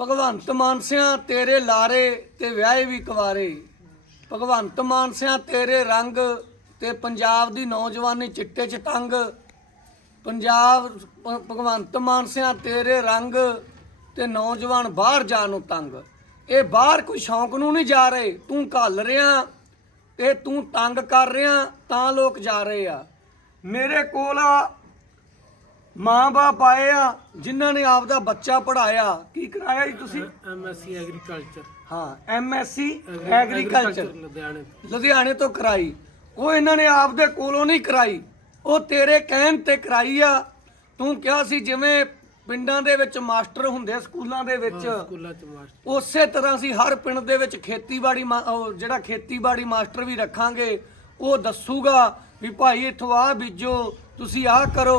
ਭਗਵੰਤ ਮਾਨਸਿਆ ਤੇਰੇ ਲਾਰੇ ਤੇ ਵਿਆਹੇ ਵੀ ਕੁਵਾਰੇ। ਭਗਵੰਤ ਮਾਨਸਿਆ ਤੇਰੇ ਰੰਗ ਤੇ ਪੰਜਾਬ ਦੀ ਨੌਜਵਾਨੀ ਚਿੱਟੇ ਚ ਤੰਗ ਪੰਜਾਬ, ਭ- ਭਗਵੰਤ ਮਾਨਸਿਆ ਤੇਰੇ ਰੰਗ ਤੇ ਨੌਜਵਾਨ ਬਾਹਰ ਜਾਣ ਨੂੰ ਤੰਗ। ਇਹ ਬਾਹਰ ਕੋਈ ਸ਼ੌਂਕ ਨੂੰ ਨਹੀਂ ਜਾ ਰਹੇ। ਤੂੰ ਘੱਲ ਰਿਆ ਤੇ ਤੂੰ ਤੰਗ ਕਰ ਰਿਆ ਤਾਂ ਲੋਕ ਜਾ ਰਹੇ ਆ। ਮੇਰੇ ਕੋਲ ਆ ਮਾਂ-ਬਾਪ ਆਏ ਆ ਜਿਨ੍ਹਾਂ ਨੇ ਆਪਦਾ ਬੱਚਾ ਪੜਾਇਆ ਕੀ ਕਰਾਇਆ ਜੀ ਤੁਸੀਂ? MSc agriculture. ਹਾਂ ਐਮਐਸਸੀ ਐਗਰੀਕਲਚਰ। ਲੁਧਿਆਣੇ ਲੁਧਿਆਣੇ ਤੋਂ ਕਰਾਈ। ਉਹ ਇਹਨਾਂ ਨੇ ਆਪਦੇ ਕੋਲੋਂ ਨਹੀਂ ਕਰਾਈ। ਉਹ ਤੇਰੇ ਕਹਿਣ ਤੇ ਕਰਾਈ ਆ। ਤੂੰ ਕਿਹਾ ਸੀ ਜਿਵੇਂ ਪਿੰਡਾਂ ਦੇ ਵਿੱਚ ਮਾਸਟਰ ਹੁੰਦੇ ਆ ਸਕੂਲਾਂ ਦੇ ਵਿੱਚ। ਸਕੂਲਾਂ ਚ ਮਾਸਟਰ। ਉਸੇ ਤਰ੍ਹਾਂ ਅਸੀਂ ਹਰ ਪਿੰਡ ਦੇ ਵਿੱਚ ਖੇਤੀਬਾੜੀ ਜਿਹੜਾ ਖੇਤੀਬਾੜੀ ਮਾਸਟਰ ਵੀ ਰੱਖਾਂਗੇ ਉਹ ਦੱਸੂਗਾ ਵੀ ਭਾਈ ਇੱਥੋਂ ਆਹ ਬੀਜੋ ਤੁਸੀਂ ਆਹ ਕਰੋ।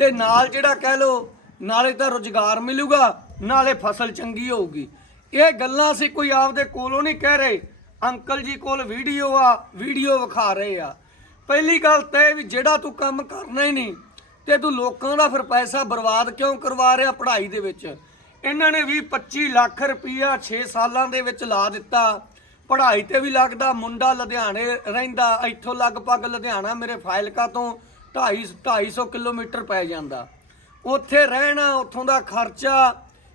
ਤੇ ਨਾਲ ਜਿਹੜਾ ਕਹਿ ਲੋ ਨਾਲੇ ਤਾਂ ਰੁਜ਼ਗਾਰ ਮਿਲੂਗਾ, ਨਾਲੇ ਫਸਲ ਚੰਗੀ ਹੋਊਗੀ। ਇਹ ਗੱਲਾਂ ਅਸੀਂ ਕੋਈ ਆਪਦੇ ਕੋਲੋਂ ਨਹੀਂ ਕਹਿ ਰਹੇ। ਅੰਕਲ ਜੀ ਕੋਲ ਵੀਡੀਓ ਆ, ਵੀਡੀਓ ਵਿਖਾ ਰਹੇ ਆ। ਪਹਿਲੀ ਗੱਲ ਤਾਂ ਇਹ ਵੀ ਜਿਹੜਾ ਤੂੰ ਕੰਮ ਕਰਨਾ ਹੀ ਨਹੀਂ, ਤੇ ਤੂੰ ਲੋਕਾਂ ਦਾ ਫਿਰ ਪੈਸਾ ਬਰਬਾਦ ਕਿਉਂ ਕਰਵਾ ਰਿਹਾ ਪੜ੍ਹਾਈ ਦੇ ਵਿੱਚ? ਇਹਨਾਂ ਨੇ ਵੀ 25 ਲੱਖ ਰੁਪਈਆ 6 ਸਾਲਾਂ ਦੇ ਵਿੱਚ ਲਾ ਦਿੱਤਾ। ਪੜ੍ਹਾਈ ਤੇ ਵੀ ਲੱਗਦਾ, ਮੁੰਡਾ ਲੁਧਿਆਣੇ ਰਹਿੰਦਾ, ਇੱਥੋਂ ਲਗਭਗ ਲੁਧਿਆਣਾ ਮੇਰੇ ਫਾਇਲਕਾ ਤੋਂ 2.5 250 ਕਿਲੋਮੀਟਰ ਪੈ ਜਾਂਦਾ। ਉੱਥੇ ਰਹਿਣਾ ਉੱਥੋਂ ਦਾ ਖਰਚਾ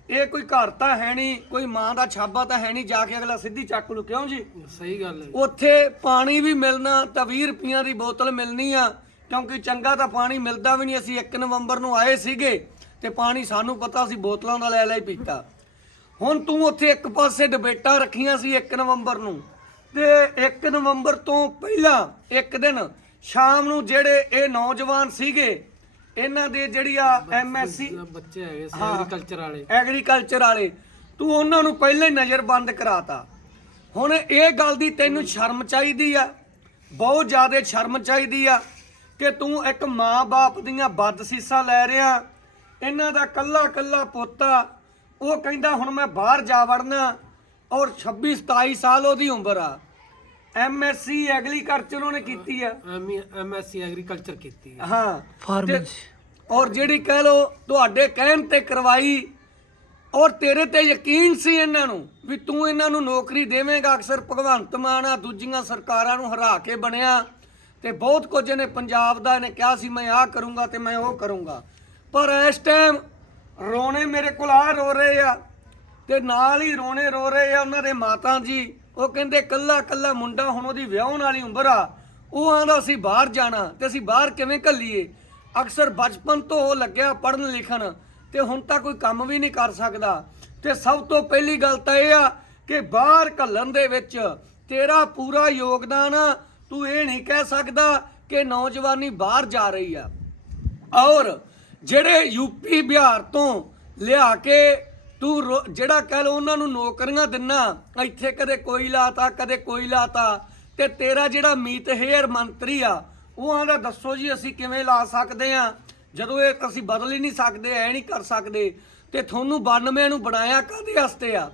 ਇਹ ਕੋਈ ਘਰ ਤਾਂ ਹੈ ਨਹੀਂ ਕੋਈ ਮਾਂ ਦਾ ਛਾਬਾ ਤਾਂ ਹੈ ਨਹੀਂ ਜਾ ਕੇ ਅਗਲਾ ਸਿੱਧੀ ਚੱਕ ਲੂ। ਕਿਉਂ ਜੀ? ਸਹੀ ਗੱਲ ਹੈ ਉੱਥੇ ਪਾਣੀ ਵੀ ਮਿਲਣਾ ਤਾਂ 20 ਰੁਪਈਆਂ ਦੀ ਬੋਤਲ ਮਿਲਣੀ ਆ ਕਿਉਂਕਿ ਚੰਗਾ ਤਾਂ ਪਾਣੀ ਮਿਲਦਾ ਵੀ ਨਹੀਂ। ਅਸੀਂ 1 ਨਵੰਬਰ ਨੂੰ ਆਏ ਸੀਗੇ ਤੇ ਪਾਣੀ ਸਾਨੂੰ ਪਤਾ ਸੀ ਬੋਤਲਾਂ ਦਾ ਲੈ ਲੈ ਪੀਤਾ। ਹੁਣ ਤੂੰ ਉੱਥੇ ਇੱਕ ਪਾਸੇ ਡਿਬੇਟਾਂ ਰੱਖੀਆਂ ਸੀ 1 ਨਵੰਬਰ ਨੂੰ ਤੇ 1 ਨਵੰਬਰ ਤੋਂ ਪਹਿਲਾਂ ਇੱਕ ਦਿਨ ਸ਼ਾਮ ਨੂੰ ਜਿਹੜੇ ਇਹ ਨੌਜਵਾਨ ਸੀਗੇ ਇਹਨਾਂ ਦੇ ਜਿਹੜੀ ਆ ਐਮਐਸਸੀ ਬੱਚੇ ਹੈਗੇ ਸੀ ਹਾਂ। ਐਗਰੀਕਲਚਰ ਵਾਲੇ। ਐਗਰੀਕਲਚਰ ਵਾਲੇ। ਤੂੰ ਉਹਨਾਂ ਨੂੰ ਪਹਿਲਾਂ ਹੀ ਨਜ਼ਰਬੰਦ ਕਰਾਤਾ। ਹੁਣ ਇਹ ਗੱਲ ਦੀ ਤੈਨੂੰ ਸ਼ਰਮ ਚਾਹੀਦੀ ਆ ਬਹੁਤ ਜ਼ਿਆਦਾ ਸ਼ਰਮ ਚਾਹੀਦੀ ਆ ਕਿ ਤੂੰ ਇੱਕ ਮਾਂ-ਬਾਪ ਦੀਆਂ ਬਦਸੀਸਾਂ ਲੈ ਰਿਆ ਇਹਨਾਂ ਦਾ ਕੱਲਾ ਕੱਲਾ ਪੁੱਤ ਆ। ਉਹ ਕਹਿੰਦਾ ਹੁਣ ਮੈਂ ਬਾਹਰ ਜਾ ਵੜਨਾ ਔਰ 26 27 ਸਾਲ ਉਹਦੀ ਉਮਰ ਆ। ਐਮਐਸਸੀ ਐਗਰੀਕਲਚਰ ਉਹਨੇ ਕੀਤੀ ਆ। ਐਮਐਸਸੀ ਐਗਰੀਕਲਚਰ ਕੀਤੀ ਹੈ। ਹਾਂ ਫਾਰਮੇਸੀ ਔਰ ਜਿਹੜੀ ਕਹਿ ਲੋ ਤੁਹਾਡੇ ਕਹਿਣ ਤੇ ਕਰਵਾਈ ਔਰ ਤੇਰੇ ਤੇ ਯਕੀਨ ਸੀ ਇਹਨਾਂ ਨੂੰ ਵੀ ਤੂੰ ਇਹਨਾਂ ਨੂੰ ਨੌਕਰੀ ਦੇਵੇਂਗਾ ਅਕਸਰ ਭਗਵੰਤ ਮਾਨ ਆ ਦੂਜੀਆਂ ਸਰਕਾਰਾਂ ਨੂੰ ਹਰਾ ਕੇ ਬਣਿਆ। ਤੇ ਬਹੁਤ ਕੁਝ ਇਹਨੇ ਪੰਜਾਬ ਦਾ ਇਹਨੇ ਕਿਹਾ ਸੀ ਮੈਂ ਆਹ ਕਰੂੰਗਾ ਤੇ ਮੈਂ ਉਹ ਕਰੂੰਗਾ। ਪਰ ਇਸ ਟਾਈਮ ਰੋਣੇ ਮੇਰੇ ਕੋਲ ਆ ਰੋ ਰਹੇ ਆ ਤੇ ਨਾਲ ਹੀ ਰੋਣੇ ਰੋ ਰਹੇ ਆ ਉਹਨਾਂ ਦੇ ਮਾਤਾ ਜੀ। ਉਹ ਕਹਿੰਦੇ ਕੱਲਾ ਕੱਲਾ ਮੁੰਡਾ ਹੁਣ ਉਹਦੀ ਵਿਆਹਣ ਵਾਲੀ ਉਮਰ ਆ। ਉਹ ਆਂਦਾ ਅਸੀਂ ਬਾਹਰ ਜਾਣਾ ਤੇ ਅਸੀਂ ਬਾਹਰ ਕਿਵੇਂ ਘੱਲੀਏ? ਅਕਸਰ ਬਚਪਨ ਤੋਂ ਉਹ ਲੱਗਿਆ ਪੜਨ ਲਿਖਣ ਤੇ ਹੁਣ ਤਾਂ ਕੋਈ ਕੰਮ ਵੀ ਨਹੀਂ ਕਰ ਸਕਦਾ। ਤੇ ਸਭ ਤੋਂ ਪਹਿਲੀ ਗੱਲ ਤਾਂ ਇਹ ਆ ਕਿ ਬਾਹਰ ਘੱਲਣ ਦੇ ਵਿੱਚ ਤੇਰਾ ਪੂਰਾ ਯੋਗਦਾਨ ਤੂੰ ਇਹ ਨਹੀਂ ਕਹਿ ਸਕਦਾ ਕਿ ਨੌਜਵਾਨੀ ਬਾਹਰ ਜਾ ਰਹੀ ਆ। ਔਰ ਜਿਹੜੇ ਯੂਪੀ ਬਿਹਾਰ ਤੋਂ ਲਿਆ ਕੇ ਤੂੰ ਰੋ- ਜਿਹੜਾ ਕਹਿ ਲੋ ਉਹਨਾਂ ਨੂੰ ਨੌਕਰੀਆਂ ਦਿੰਨਾ, ਇੱਥੇ ਕਦੇ ਕੋਈ ਲਾਤਾ, ਕਦੇ ਕੋਈ ਲਾਤਾ, ਤੇ ਤੇਰਾ ਜਿਹੜਾ ਮੀਤ ਹੇਅਰ ਮੰਤਰੀ ਆ, ਉਹ ਆਂਦਾ ਦੱਸੋ ਜੀ, ਅਸੀਂ ਕਿਵੇਂ ਲਾ ਸਕਦੇ ਆ? ਜਦੋਂ ਇਹ ਅਸੀਂ ਬਦਲ ਹੀ ਨਹੀਂ ਸਕਦੇ, ਐ ਨਹੀਂ ਕਰ ਸਕਦੇ, ਤੇ ਤੁਹਾਨੂੰ 92 ਨੂੰ ਬਣਾਇਆ ਕਾਹਦੇ ਵਾਸਤੇ ਆ?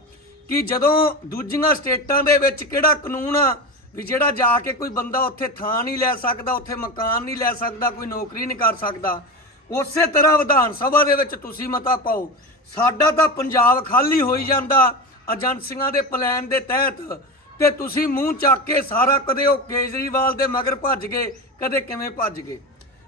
ਕਿ ਜਦੋਂ ਦੂਜੀਆਂ ਸਟੇਟਾਂ ਦੇ ਵਿੱਚ ਕਿਹੜਾ ਕਾਨੂੰਨ ਆ, ਵੀ ਜਿਹੜਾ ਜਾ ਕੇ ਕੋਈ ਬੰਦਾ ਉੱਥੇ ਥਾਂ ਨਹੀਂ ਲੈ ਸਕਦਾ, ਉੱਥੇ ਮਕਾਨ ਨਹੀਂ ਲੈ ਸਕਦਾ, ਕੋਈ ਨੌਕਰੀ ਨਹੀਂ ਕਰ ਸਕਦਾ, ਉਸੇ ਤਰ੍ਹਾਂ ਵਿਧਾਨ ਸਭਾ ਦੇ ਵਿੱਚ ਤੁਸੀਂ ਮਤਾ ਪਾਓ। ਸਾਡਾ ਤਾਂ ਪੰਜਾਬ ਖਾਲੀ ਹੋਈ ਜਾਂਦਾ ਏਜੰਸੀਆਂ ਦੇ ਪਲਾਨ ਦੇ ਤਹਿਤ ਤੇ ਤੁਸੀਂ ਮੂੰਹ ਚੱਕ ਕੇ ਸਾਰਾ ਕਦੇ ਉਹ ਕੇਜਰੀਵਾਲ ਦੇ ਮਗਰ ਭੱਜ ਗਏ ਕਦੇ ਕਿਵੇਂ ਭੱਜ ਗਏ?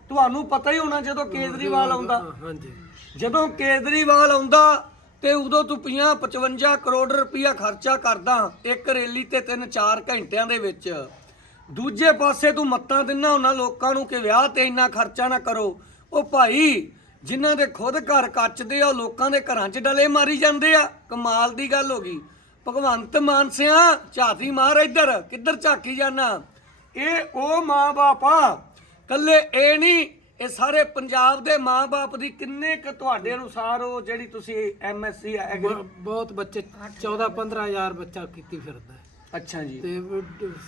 ਤੁਹਾਨੂੰ ਪਤਾ ਹੀ ਹੋਣਾ ਜਦੋਂ ਕੇਜਰੀਵਾਲ ਆਉਂਦਾ। ਹਾਂਜੀ। ਜਦੋਂ ਕੇਜਰੀਵਾਲ ਆਉਂਦਾ ਤੇ ਉਦੋਂ ਤੂੰ 50 55 ਕਰੋੜ ਰੁਪਇਆ ਖਰਚਾ ਕਰਦਾ ਇੱਕ ਰੈਲੀ ਤੇ 3-4 ਘੰਟਿਆਂ ਦੇ ਵਿੱਚ। ਦੂਜੇ ਪਾਸੇ ਤੂੰ ਮੱਤਾਂ ਦਿੰਨਾ ਉਹਨਾਂ ਲੋਕਾਂ ਨੂੰ ਕਿ ਵਿਆਹ ਤੇ ਇੰਨਾ ਖਰਚਾ ਨਾ ਕਰੋ। ਉਹ ਭਾਈ ਜਿਨ੍ਹਾਂ ਦੇ ਖੁਦ ਘਰ ਕੱਚਦੇ ਆ ਉਹ ਲੋਕਾਂ ਦੇ ਘਰਾਂ 'ਚ ਡਲੇ ਮਾਰੀ ਜਾਂਦੇ ਆ। ਕਮਾਲ ਦੀ ਗੱਲ ਹੋ ਗਈ। ਭਗਵੰਤ ਮਾਨ ਸਿਆ ਝਾਤੀ ਮਾਰ ਇੱਧਰ ਕਿੱਧਰ ਝਾਕੀ ਜਾਣਾ ਇਹ ਉਹ ਮਾਂ-ਬਾਪ ਆ। ਕੱਲੇ ਇਹ ਨਹੀਂ ਇਹ ਸਾਰੇ ਪੰਜਾਬ ਦੇ ਮਾਂ-ਬਾਪ ਦੀ ਕਿੰਨੇ ਕੁ ਤੁਹਾਡੇ ਅਨੁਸਾਰ ਉਹ ਜਿਹੜੀ ਤੁਸੀਂ ਐਮਐਸਸੀ ਬਹੁਤ ਬੱਚੇ 14 15000 ਬੱਚਾ ਕੀਤੀ ਫਿਰਦਾ। ਅੱਛਾ ਜੀ। ਤੇ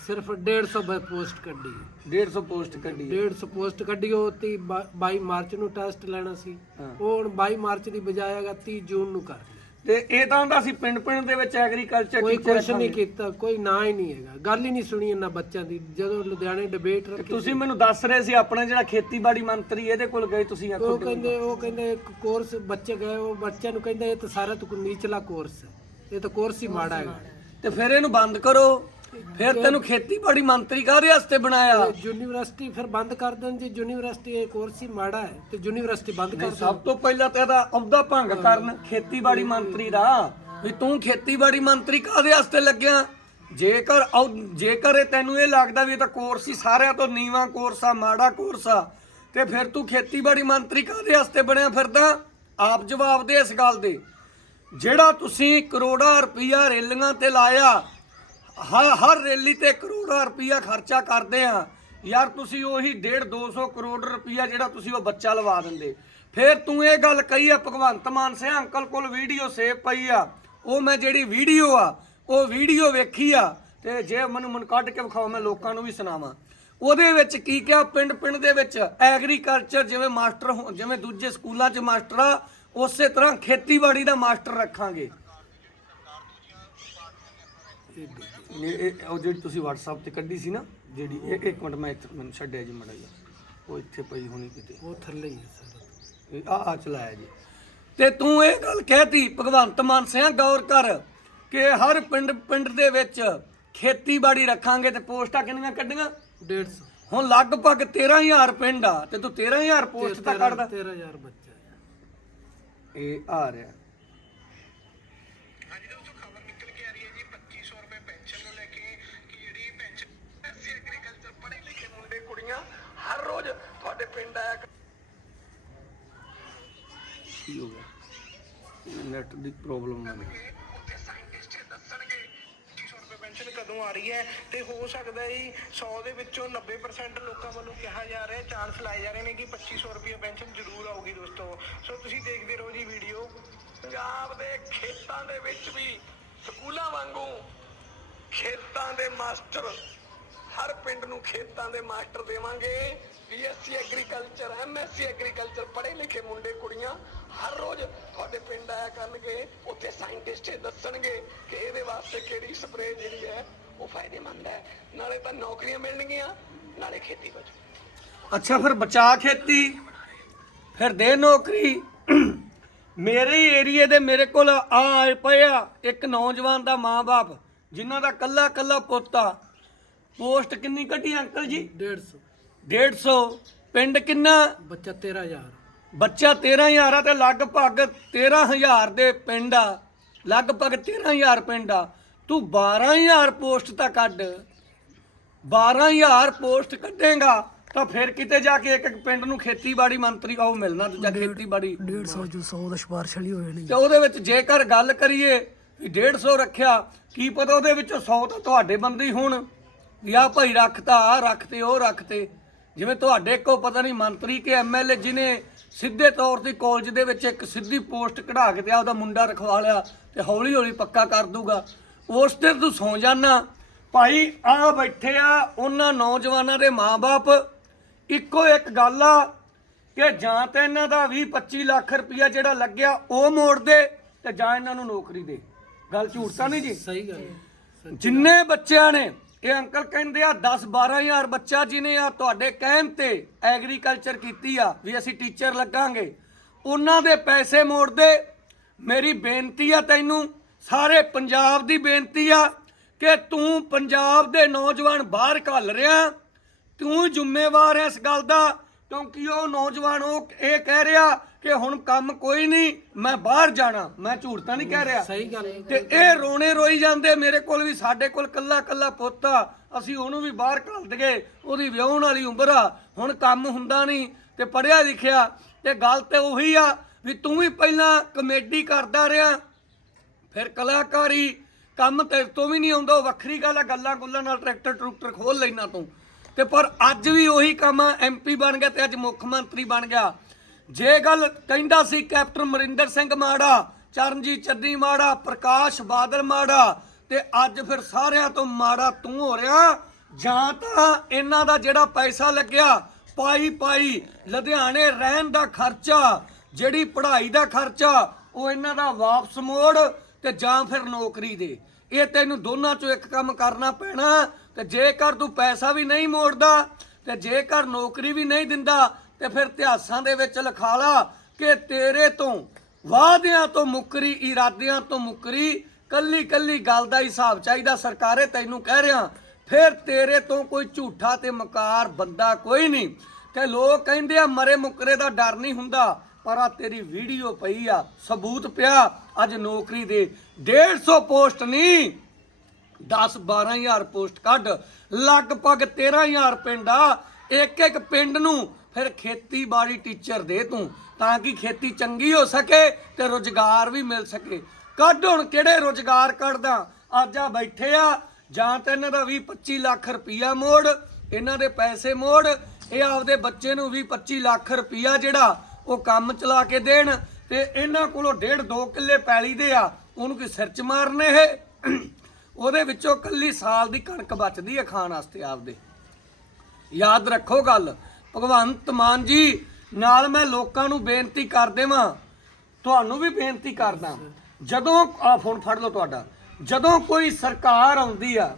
ਸਿਰਫ 150 ਪੋਸਟ ਕੱਢੀ। 150 ਪੋਸਟ ਕੱਢੀ ਹੈ। 150 ਪੋਸਟ ਕੱਢੀ ਉਹ ਤੀ 22 ਮਾਰਚ ਨੂੰ ਟੈਸਟ ਲੈਣਾ ਸੀ। ਹਾਂ। ਉਹ ਹੁਣ 22 ਮਾਰਚ ਦੀ ਬਜਾਏ ਹੈਗਾ 30 ਜੂਨ ਨੂੰ ਕਰ ਤੇ ਇਹ ਤਾਂ ਹੁੰਦਾ ਸੀ ਪਿੰਡ ਪਿੰਡ ਦੇ ਵਿੱਚ ਐਗਰੀਕਲਚਰ ਕੋਈ ਕੁਛ ਨਹੀਂ ਕੀਤਾ ਕੋਈ ਨਾ ਹੀ ਨਹੀਂ ਹੈਗਾ। ਗੱਲ ਹੀ ਨਹੀਂ ਸੁਣੀ ਇਹਨਾਂ ਬੱਚਿਆਂ ਦੀ ਜਦੋਂ ਲੁਧਿਆਣੇ ਡਿਬੇਟ ਰੱਖੀ ਤੁਸੀਂ ਮੈਨੂੰ ਦੱਸ ਰਹੇ ਸੀ ਆਪਣਾ ਜਿਹੜਾ ਖੇਤੀਬਾੜੀ ਮੰਤਰੀ ਇਹਦੇ ਕੋਲ ਗਏ ਤੁਸੀਂ ਆਖੋ ਉਹ ਕਹਿੰਦੇ ਉਹ ਕਹਿੰਦੇ ਇੱਕ ਕੋਰਸ ਬੱਚੇ ਗਏ ਉਹ ਬੱਚਿਆਂ ਨੂੰ ਕਹਿੰਦੇ ਇਹ ਤਾਂ ਸਾਰਾ ਤੋਂ ਨੀਚਲਾ ਕੋਰਸ ਹੈ। ਇਹ ਤਾਂ ਕੋਰਸ ਹੀ ਮਾੜਾ ਹੈਗਾ। ਤੇ ਫਿਰ ਇਹਨੂੰ ਬੰਦ ਕਰੋ। ਫਿਰ ਤੈਨੂੰ ਖੇਤੀਬਾੜੀ ਮੰਤਰੀ ਕਾਹਦੇ ਵਾਸਤੇ ਬਣਾਇਆ? ਯੂਨੀਵਰਸਿਟੀ ਫਿਰ ਬੰਦ ਕਰ ਦੇਣ ਜੀ। ਯੂਨੀਵਰਸਿਟੀ ਇਹ ਕੋਰਸ ਹੀ ਮਾੜਾ ਹੈ ਤੇ ਯੂਨੀਵਰਸਿਟੀ ਬੰਦ ਕਰ ਦੇਣ। ਸਭ ਤੋਂ ਪਹਿਲਾਂ ਤਾਂ ਇਹਦਾ ਅਹੁਦਾ ਭੰਗ ਕਰਨ ਖੇਤੀਬਾੜੀ ਮੰਤਰੀ ਦਾ। ਵੀ ਤੂੰ ਖੇਤੀਬਾੜੀ ਮੰਤਰੀ ਕਾਹਦੇ ਵਾਸਤੇ ਲੱਗਿਆ? ਜੇਕਰ ਜੇਕਰ ਇਹ ਤੈਨੂੰ ਇਹ ਲੱਗਦਾ ਵੀ ਇਹ ਤਾਂ ਕੋਰਸ ਹੀ ਸਾਰਿਆਂ ਤੋਂ ਨੀਵਾਂ ਕੋਰਸ ਆ ਮਾੜਾ ਕੋਰਸ ਆ ਤੇ ਫਿਰ ਤੂੰ ਖੇਤੀਬਾੜੀ ਮੰਤਰੀ ਕਾਹਦੇ ਵਾਸਤੇ ਬਣਿਆ ਫਿਰਦਾ? ਆਪ ਜਵਾਬ ਦੇ ਇਸ ਗੱਲ ਦੇ। ਜਿਹੜਾ ਤੁਸੀਂ ਕਰੋੜਾਂ ਰੁਪਈਆ ਰੇਲੀਆਂ ਤੇ ਲਾਇਆ ਹਰ ਹਰ ਰੈਲੀ ਤੇ ਕਰੋੜਾਂ ਰੁਪਈਆ ਖਰਚਾ ਕਰਦੇ ਆ। ਯਾਰ, ਤੁਸੀਂ ਉਹੀ 1.5 200 ਕਰੋੜ ਰੁਪਈਆ ਜਿਹੜਾ ਤੁਸੀਂ ਉਹ ਬੱਚਾ ਲਵਾ ਦਿੰਦੇ। ਫਿਰ ਤੂੰ ਇਹ ਗੱਲ ਕਹੀ ਆ, ਭਗਵੰਤ ਮਾਨ ਸਿੰਘ ਅੰਕਲ ਕੋਲ ਵੀਡੀਓ ਸੇਵ ਪਈ ਆ। ਉਹ ਮੈਂ ਜਿਹੜੀ ਵੀਡੀਓ ਆ, ਉਹ ਵੀਡੀਓ ਵੇਖੀ ਆ ਤੇ ਜੇ ਮੈਨੂੰ ਮਨ ਕੱਢ ਕੇ ਵਿਖਾਓ, ਮੈਂ ਲੋਕਾਂ ਨੂੰ ਵੀ ਸੁਣਾਵਾਂ। ਉਹਦੇ ਵਿੱਚ ਕੀ ਕਿਹਾ ਪਿੰਡ ਪਿੰਡ ਦੇ ਵਿੱਚ ਐਗਰੀਕਲਚਰ ਜਿਵੇਂ ਮਾਸਟਰ ਹੋ- ਜਿਵੇਂ ਦੂਜੇ ਸਕੂਲਾਂ 'ਚ ਮਾਸਟਰ ਆ ਉਸੇ ਤਰ੍ਹਾਂ ਖੇਤੀਬਾੜੀ ਦਾ ਮਾਸਟਰ ਰੱਖਾਂਗੇ। ਇਹ ਉਹ ਜਿਹੜੀ ਤੁਸੀਂ WhatsApp ਤੇ ਕੱਢੀ ਸੀ ਨਾ ਜਿਹੜੀ ਇਹ ਇੱਕ ਮਿੰਟ ਮੈਂ ਇੱਥੇ ਮੈਨੂੰ ਛੱਡਿਆ ਜੀ ਮੜਾ ਜੀ ਉਹ ਇੱਥੇ ਪਈ ਹੋਣੀ ਕਿਤੇ। ਉਹ ਥੱਲੇ ਹੀ ਹੈ ਸਾਰਾ। ਆ ਆ ਚਲਾਇਆ ਜੀ। ਤੇ ਤੂੰ ਇਹ ਗੱਲ ਕਹਿਤੀ ਭਗਵੰਤ ਮਾਨ ਸਿਆ ਗੌਰ ਕਰ ਕਿ ਹਰ ਪਿੰਡ ਪਿੰਡ ਦੇ ਵਿੱਚ ਖੇਤੀਬਾੜੀ ਰੱਖਾਂਗੇ ਤੇ ਪੋਸਟਾਂ ਕਿੰਨੀਆਂ ਕੱਢੀਆਂ? 150 ਹੁਣ ਲਗਭਗ 13000 ਪਿੰਡ ਆ ਤੇ ਤੂੰ 13000 ਪੋਸਟ ਤਾਂ ਕੱਢਦਾ। 13000 ਬੱਚਾ। ਇਹ ਆ ਰਿਹਾ ਹਾਂਜੀ ਦੋਸਤੋ ਖਬਰ ਨਿਕਲ ਕੇ ਆ ਰਹੀ ਹੈ ਜੀ। 2500 ਰੁਪਏ ਪੈਨਸ਼ਨ ਨੂੰ ਲੈ ਕੇ ਕਿ ਜਿਹੜੀ ਪੈਨਸ਼ਨ ਐਸਸੀ ਐਗਰੀਕਲਚਰ ਪੜ੍ਹੇ ਲਿਖੇ ਮੁੰਡੇ ਕੁੜੀਆਂ ਹਰ ਰੋਜ਼ ਤੁਹਾਡੇ ਪਿੰਡ ਆਇਆ ਕਰ- ਕੀ ਹੋ ਗਿਆ? ਨੈਟ ਦੀ ਪ੍ਰੋਬਲਮ ਆ ਗਈ ਪੈਨਸ਼ਨ ਹੈ ਤੇ ਹੋ ਸਕਦਾ ਹੈ 100 ਦੇ ਵਿੱਚੋਂ 90% ਲੋਕਾਂ ਵੱਲੋਂ ਕਿਹਾ ਜਾ ਰਿਹਾ ਚਾਂਸ ਲਾਏ ਜਾ ਰਹੇ ਨੇ ਕਿ 2500 ਰੁਪਏ ਪੈਨਸ਼ਨ ਜ਼ਰੂਰ ਆਊਗੀ ਦੋਸਤੋ। ਸੋ ਤੁਸੀਂ ਦੇਖਦੇ ਰਹੋ ਜੀ ਵੀਡੀਓ ਪੰਜਾਬ ਦੇ ਖੇਤਾਂ ਦੇ ਵਿੱਚ ਵੀ ਸਕੂਲਾਂ ਵਾਂਗੂ ਖੇਤਾਂ ਦੇ ਮਾਸਟਰ, ਹਰ ਪਿੰਡ ਨੂੰ ਖੇਤਾਂ ਦੇ ਮਾਸਟਰ ਦੇਵਾਂਗੇ। ਬੀਐਸਸੀ ਐਗਰੀਕਲਚਰ ਐਮਐਸਸੀ ਐਗਰੀਕਲਚਰ ਪੜ੍ਹੇ ਲਿਖੇ ਮੁੰਡੇ ਕੁੜੀਆਂ ਹਰ ਰੋਜ਼ ਤੁਹਾਡੇ ਪਿੰਡ ਆਇਆ ਕਰਨਗੇ। ਉੱਥੇ ਸਾਇੰਟਿਸਟ ਦੱਸਣਗੇ ਕਿ ਇਹਦੇ ਵਾਸਤੇ ਕਿਹੜੀ ਸਪਰੇਅ ਜਿਹੜੀ ਹੈ ਉਹ ਫਾਇਦੇਮੰਦ ਹੈ। ਨਾਲੇ ਤਾਂ ਨੌਕਰੀਆਂ ਮਿਲਣਗੀਆਂ ਨਾਲੇ ਖੇਤੀ ਬਚੂ। ਅੱਛਾ ਫਿਰ ਬਚਾ ਖੇਤੀ ਫਿਰ ਦੇ ਨੌਕਰੀ। ਮੇਰੇ ਹੀ ਏਰੀਏ ਦੇ ਮੇਰੇ ਕੋਲ ਆ ਆਏ ਪਏ ਆ ਇੱਕ ਨੌਜਵਾਨ ਦਾ ਮਾਂ-ਬਾਪ ਜਿਨ੍ਹਾਂ ਦਾ ਕੱਲਾ ਕੱਲਾ ਪੁੱਤ ਆ। ਪੋਸਟ ਕਿੰਨੀ ਕੱਢੀ ਅੰਕਲ ਜੀ? 150 150 ਪਿੰਡ ਕਿੰਨਾ? ਬੱਚਾ 13000 ਬੱਚਾ 13000 ਆ ਤੇ ਲਗਭਗ 13000 ਦੇ ਪਿੰਡ ਆ। ਲਗਭਗ 13000 ਪਿੰਡ ਆ। ਤੂੰ 12000 ਪੋਸਟ ਤਾਂ ਕੱਢ। 12000 ਪੋਸਟ ਕੱਢੇਗਾ ਤਾਂ ਫਿਰ ਕਿਤੇ ਜਾ ਕੇ ਇੱਕ ਇੱਕ ਪਿੰਡ ਨੂੰ ਖੇਤੀਬਾੜੀ ਮੰਤਰੀ ਉਹ ਮਿਲਣਾ ਦੂਜਾ ਖੇਤੀਬਾੜੀ। 150 ਜੋ 100 ਦਾ ਸਿਫਾਰਿਸ਼ ਵਾਲੀ ਹੋ ਜਾਣੀ। ਤੇ ਉਹਦੇ ਵਿੱਚ ਜੇਕਰ ਗੱਲ ਕਰੀਏ ਵੀ 150 ਰੱਖਿਆ ਕੀ ਪਤਾ ਉਹਦੇ ਵਿੱਚੋਂ 100 ਤਾਂ ਤੁਹਾਡੇ ਬੰਦੇ ਹੀ ਹੋਣ। ਵੀ ਆਹ ਭਾਈ ਰੱਖਤਾ ਆ ਰੱਖਤੇ ਉਹ ਰੱਖਤੇ। ਜਿਵੇਂ ਤੁਹਾਡੇ ਕੋ ਪਤਾ ਨਹੀਂ ਮੰਤਰੀ ਕੇ ਐਮਐਲਏ ਜਿਨੇ ਸਿੱਧੇ ਤੌਰ ਤੇ ਕਾਲਜ ਦੇ ਵਿੱਚ ਇੱਕ ਸਿੱਧੀ ਪੋਸਟ ਕਢਾ ਕੇ ਤੇ ਉਹਦਾ ਮੁੰਡਾ ਰਖਵਾ ਲਿਆ ਤੇ ਹੌਲੀ ਹੌਲੀ ਪੱਕਾ ਕਰ ਦੂਗਾ। ਉਸ ਤੇ ਤੂੰ ਸੌ ਜਾਣਾ ਭਾਈ ਆ ਬੈਠੇ ਆ ਉਹਨਾਂ ਨੌਜਵਾਨਾਂ ਦੇ ਮਾਪੇ ਇੱਕੋ ਇੱਕ ਗੱਲ ਆ ਕਿ ਜਾਂ ਤੇ ਇਹਨਾਂ ਦਾ 20 25 ਲੱਖ ਰੁਪਇਆ ਜਿਹੜਾ ਲੱਗਿਆ ਉਹ ਮੋੜ ਦੇ ਤੇ ਜਾਂ ਇਹਨਾਂ ਨੂੰ ਨੌਕਰੀ ਦੇ। ਗੱਲ ਝੂਠ ਤਾਂ ਨਹੀਂ ਜੀ? ਸਹੀ ਗੱਲ ਜਿੰਨੇ ਬੱਚਿਆਂ ਨੇ ਇਹ ਅੰਕਲ ਕਹਿੰਦੇ ਆ 10 12000 ਬੱਚਾ ਜਿਨੇ ਆ ਤੁਹਾਡੇ ਕਹਿਣ ਤੇ ਐਗਰੀਕਲਚਰ ਕੀਤੀ ਆ ਵੀ ਅਸੀਂ ਟੀਚਰ ਲੱਗਾਂਗੇ ਉਹਨਾਂ ਦੇ ਪੈਸੇ ਮੋੜ ਦੇ। ਮੇਰੀ ਬੇਨਤੀ ਆ ਤੈਨੂੰ ਸਾਰੇ ਪੰਜਾਬ ਦੀ ਬੇਨਤੀ ਆ ਕਿ ਤੂੰ ਪੰਜਾਬ ਦੇ ਨੌਜਵਾਨ ਬਾਹਰ ਘੱਲ ਰਿਹਾ। ਤੂੰ ਜ਼ਿੰਮੇਵਾਰ ਹੈ ਇਸ ਗੱਲ ਦਾ ਕਿਉਂਕਿ ਉਹ ਨੌਜਵਾਨ ਉਹ ਇਹ ਕਹਿ ਰਿਹਾ ਕਿ ਹੁਣ ਕੰਮ ਕੋਈ ਨਹੀਂ ਮੈਂ ਬਾਹਰ ਜਾਣਾ ਮੈਂ ਝੂਠ ਤਾਂ ਨਹੀਂ ਕਹਿ ਰਿਹਾ। ਸਹੀ ਗੱਲ ਤੇ ਇਹ ਰੋਣੇ ਰੋਈ ਜਾਂਦੇ ਮੇਰੇ ਕੋਲ ਵੀ ਸਾਡੇ ਕੋਲ ਕੱਲਾ ਕੱਲਾ ਪੁੱਤ ਆ ਅਸੀਂ ਉਹਨੂੰ ਵੀ ਬਾਹਰ ਘੱਲ ਦਗੇ ਉਹਦੀ ਵਿਆਹਣ ਵਾਲੀ ਉਮਰ ਆ ਹੁਣ ਕੰਮ ਹੁੰਦਾ ਨਹੀਂ ਤੇ ਪੜਿਆ ਲਿਖਿਆ ਤੇ ਗੱਲ ਤੇ ਉਹੀ ਆ ਵੀ ਤੂੰ ਵੀ ਪਹਿਲਾਂ ਕਮੇਡੀ ਕਰਦਾ ਰਿਹਾ ਫਿਰ ਕਲਾਕਾਰੀ ਕੰਮ ਤੇਰੇ ਤੋਂ ਵੀ ਨਹੀਂ ਆਉਂਦਾ, ਉਹ ਵੱਖਰੀ ਗੱਲ ਆ, ਗੱਲਾਂ ਗੁੱਲਾਂ ਨਾਲ ਟਰੈਕਟਰ ਟਰੂਕਟਰ ਖੋਲ ਲੈਣਾ ਤੂੰ। ਤੇ ਪਰ ਅੱਜ ਵੀ ਉਹੀ ਕੰਮ ਐਮਪੀ ਬਣ ਗਿਆ ਤੇ ਅੱਜ ਮੁੱਖ ਮੰਤਰੀ ਬਣ ਗਿਆ। ਜੇ ਗੱਲ ਕਹਿੰਦਾ ਸੀ ਕੈਪਟਨ ਮਰਿੰਦਰ ਸਿੰਘ ਮਾੜਾ, ਚਰਨਜੀਤ ਚੱਦੀ ਮਾੜਾ, ਪ੍ਰਕਾਸ਼ ਬਾਦਲ ਮਾੜਾ, ਤੇ ਅੱਜ ਫਿਰ ਸਾਰਿਆਂ ਤੋਂ ਮਾੜਾ ਤੂੰ ਹੋ ਰਿਹਾ, ਜਾਂ ਤਾਂ ਇਹਨਾਂ ਦਾ ਜਿਹੜਾ ਪੈਸਾ ਲੱਗਿਆ ਪਾਈ ਪਾਈ ਲੁਧਿਆਣੇ ਰਹਿਣ ਦਾ ਖਰਚਾ, ਜਿਹੜੀ ਪੜ੍ਹਾਈ ਦਾ ਖਰਚਾ, ਉਹ ਇਹਨਾਂ ਦਾ ਵਾਪਸ ਮੋੜ ਤੇ ਜਾਂ ਫਿਰ ਨੌਕਰੀ ਦੇ। ਇਹ ਤੈਨੂੰ ਦੋਨਾਂ ਚੋਂ ਇੱਕ ਕੰਮ ਕਰਨਾ ਪੈਣਾ, ਤੇ ਜੇਕਰ ਤੂੰ ਪੈਸਾ ਵੀ ਨਹੀਂ ਮੋੜਦਾ, ਤੇ ਜੇਕਰ ਨੌਕਰੀ ਵੀ ਨਹੀਂ ਦਿੰਦਾ, ਤੇ ਫਿਰ ਇਤਿਹਾਸਾਂ ਦੇ ਵਿੱਚ ਲਿਖਾ ਲਾ ਕਿ ਤੇਰੇ ਤੋਂ ਵਾਅਦਿਆਂ ਤੋਂ ਮੁੱਕਰੀ, ਇਰਾਦਿਆਂ ਤੋਂ ਮੁੱਕਰੀ ਕੱਲੀ ਕੱਲੀ ਗੱਲ ਦਾ ਹਿਸਾਬ ਚਾਹੀਦਾ ਸਰਕਾਰੇ, ਤੈਨੂੰ ਕਹਿ ਰਿਹਾ। ਫਿਰ ਤੇਰੇ ਤੋਂ ਕੋਈ ਝੂਠਾ ਤੇ ਮਕਾਰ ਬੰਦਾ ਕੋਈ ਨਹੀਂ। ਤੇ ਲੋਕ ਕਹਿੰਦੇ ਆ, ਮਰੇ ਮੁੱਕਰੇ ਦਾ ਡਰ ਨਹੀਂ ਹੁੰਦਾ। ਪਰ ਆ ਤੇਰੀ ਵੀਡੀਓ ਪਈ ਆ, ਸਬੂਤ ਪਿਆ, ਅੱਜ ਨੌਕਰੀ ਦੇ 150 ਪੋਸਟ ਨਹੀਂ 10 12000 ਪੋਸਟ ਕੱਢ, ਲਗਭਗ 13000 ਪਿੰਡ ਆ, ਇੱਕ ਇੱਕ ਪਿੰਡ ਨੂੰ ਫਿਰ ਖੇਤੀਬਾੜੀ ਟੀਚਰ ਦੇ ਤੂੰ, ਤਾਂ ਕਿ ਖੇਤੀ ਚੰਗੀ ਹੋ ਸਕੇ ਤੇ ਰੋਜ਼ਗਾਰ ਵੀ ਮਿਲ ਸਕੇ। ਕੱਢ ਹੁਣ ਕਿਹੜੇ ਰੋਜ਼ਗਾਰ ਕੱਢਦਾ? ਅੱਜ ਆ ਬੈਠੇ ਆ, ਜਾਂ ਤੇ ਇਹਨਾਂ ਦਾ 20 25 ਲੱਖ ਰੁਪਈਆ ਮੋੜ, ਇਹਨਾਂ ਦੇ ਪੈਸੇ ਮੋੜ, ਇਹ ਆਪਦੇ ਬੱਚੇ ਨੂੰ 20 25 ਲੱਖ ਰੁਪਈਆ ਜਿਹੜਾ ਉਹ ਕੰਮ ਚਲਾ ਕੇ ਦੇਣ ਤੇ ਇਹਨਾਂ ਕੋਲੋਂ ਡੇਢ 2 ਕਿੱਲੇ ਪੈਲੀ ਦੇ ਆ, ਉਹਨੂੰ ਕਿ ਸਿਰ ਚ ਮਾਰਨੇ ਇਹ? ਉਹਦੇ ਵਿੱਚੋਂ ਕੱਲੀ ਸਾਲ ਦੀ ਕਣਕ ਬਚਦੀ ਹੈ ਖਾਣ ਵਾਸਤੇ ਆਪਦੇ। ਯਾਦ ਰੱਖੋ ਗੱਲ, ਭਗਵੰਤ ਮਾਨ ਜੀ, ਨਾਲ ਮੈਂ ਲੋਕਾਂ ਨੂੰ ਬੇਨਤੀ ਕਰ ਦੇਵਾਂ, ਤੁਹਾਨੂੰ ਵੀ ਬੇਨਤੀ ਕਰਦਾ, ਜਦੋਂ ਆ ਫੋਨ ਫੜ ਲਓ ਤੁਹਾਡਾ, ਜਦੋਂ ਕੋਈ ਸਰਕਾਰ ਆਉਂਦੀ ਆ,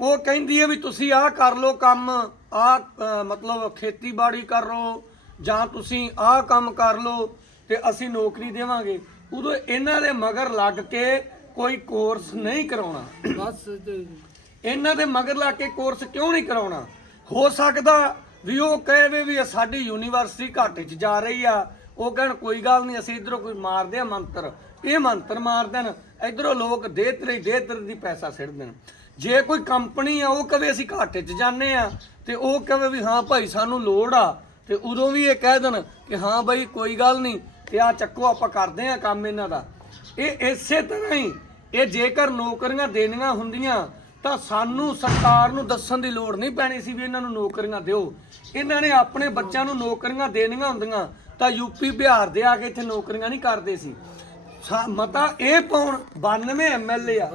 ਉਹ ਕਹਿੰਦੀ ਹੈ ਵੀ ਤੁਸੀਂ ਆਹ ਕਰ ਲਓ ਕੰਮ, ਆਹ ਮਤਲਬ ਖੇਤੀਬਾੜੀ ਕਰ ਲਓ ਜਾਂ ਤੁਸੀਂ ਆਹ ਕੰਮ ਕਰ ਲਓ ਤੇ ਅਸੀਂ ਨੌਕਰੀ ਦੇਵਾਂਗੇ। ਉਦੋਂ ਇਹਨਾਂ ਦੇ ਮਗਰ ਲੱਗ ਕੇ ਕੋਈ ਕੋਰਸ ਨਹੀਂ ਕਰਾਉਣਾ। ਬਸ ਇਹਨਾਂ ਦੇ ਮਗਰ ਲਾ ਕੇ ਕੋਰਸ ਕਿਉਂ ਨਹੀਂ ਕਰਾਉਣਾ? ਹੋ ਸਕਦਾ ਵੀ ਉਹ ਕਹੇ ਵੀ ਸਾਡੀ ਯੂਨੀਵਰਸਿਟੀ ਘਾਟੇ 'ਚ ਜਾ ਰਹੀ ਆ। ਉਹ ਕਹਿਣ ਕੋਈ ਗੱਲ ਨਹੀਂ ਅਸੀਂ ਇਧਰੋਂ ਕੋਈ ਮਾਰਦੇ ਆ ਮੰਤਰ। ਇਹ ਮੰਤਰ ਮਾਰ ਦੇਣ ਇਧਰੋਂ ਲੋਕ ਦੇ ਤਰੇ ਦੇ ਪੈਸਾ ਸਿੱਟ ਦੇਣ। ਜੇ ਕੋਈ ਕੰਪਨੀ ਆ ਉਹ ਕਵੇ ਅਸੀਂ ਘਾਟੇ 'ਚ ਜਾਂਦੇ ਆ ਤੇ ਉਹ ਕਵੇ ਵੀ ਹਾਂ ਭਾਈ ਸਾਨੂੰ ਲੋੜ ਆ। ਤੇ ਉਦੋਂ ਵੀ ਇਹ ਕਹਿ ਦੇਣ ਕਿ ਹਾਂ ਭਾਈ ਕੋਈ ਗੱਲ ਨਹੀਂ ਤੇ ਆ ਚੱਕੋ ਆਪਾਂ ਕਰਦੇ ਆ ਕੰਮ ਇਹਨਾਂ ਦਾ। ਇਹ ਇਸੇ ਤਰ੍ਹਾਂ ਹੀ ਇਹ ਜੇਕਰ ਨੌਕਰੀਆਂ ਦੇਣੀਆਂ ਹੁੰਦੀਆਂ ਤਾਂ ਸਾਨੂੰ ਸਰਕਾਰ ਨੂੰ ਦੱਸਣ ਦੀ ਲੋੜ ਨਹੀਂ ਪੈਣੀ ਸੀ ਵੀ ਇਹਨਾਂ ਨੂੰ ਨੌਕਰੀਆਂ ਦਿਓ। ਇਹਨਾਂ ਨੇ ਆਪਣੇ ਬੱਚਿਆਂ ਨੂੰ ਨੌਕਰੀਆਂ ਦੇਣੀਆਂ ਹੁੰਦੀਆਂ ਤਾਂ ਯੂਪੀ ਬਿਹਾਰ ਦੇ ਆ ਕੇ ਇੱਥੇ ਨੌਕਰੀਆਂ ਨਹੀਂ ਕਰਦੇ ਸੀ। ਮਤਾ ਇਹ ਪਾਉਣ 92 ਐਮਐਲਏ ਆ।